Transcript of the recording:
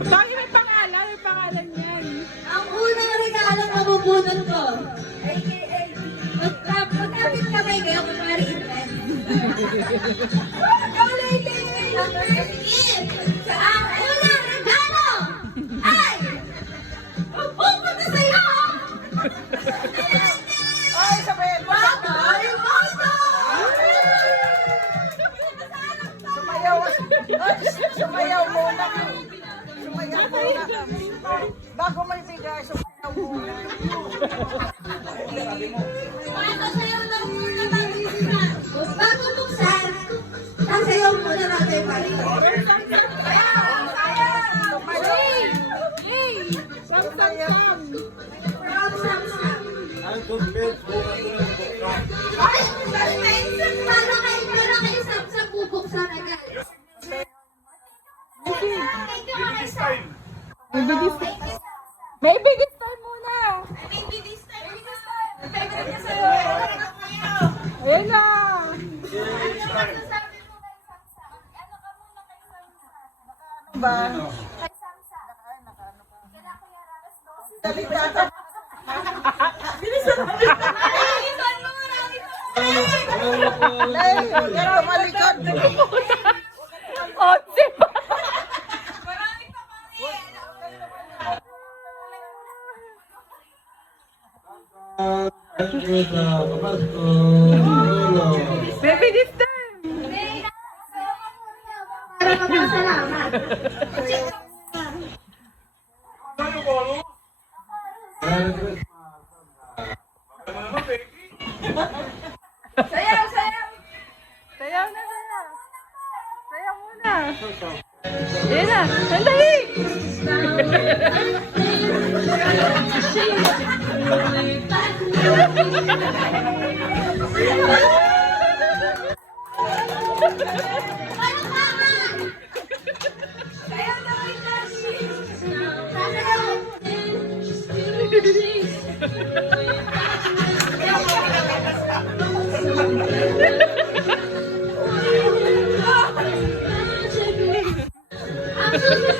Bakit may pangalan? May pangalan yan. Ang unang regalong mabubunot ko, aka, magkapit kamay kayo kung pari invent. Kaulitin ang first gift sa ang unang regalo ay mabubunot na sa'yo! Ay, sabihin mo. Bagay Moto! Sumayaw. Ay, sumayaw muna ka. Sumayaw muna ka. Bago may bigay, sumayaw muna. Sasayaw na muna tayo sila. Bago buksan, sasayaw muna natin tayo. Yay! Sam, sam, sam! From Samsung. Ay, para kayo Samsung bubuksan agad. Thank you, Marisa. May bigis May bigis time muna! Maybe this time. Favorite niya sa'yo. Ayan na! Masasabi mo kay Samsung. Ano ka muna kay Samsung? Ba? Kay Samsung. Kaya Kuya Raras, no? Dalitata. Bilisan mo, marami pa. Nay, huwag ka tumalikod. Otse pa! Marami pa kami. May bigis time! Para magpasalamat. Sayaw, sayaw. Sayaw na, sayaw! Sayaw muna! Ayan na! Sandali! Palakpakan! Sayaw na kay Tashi. Sasayaw. Ang susunod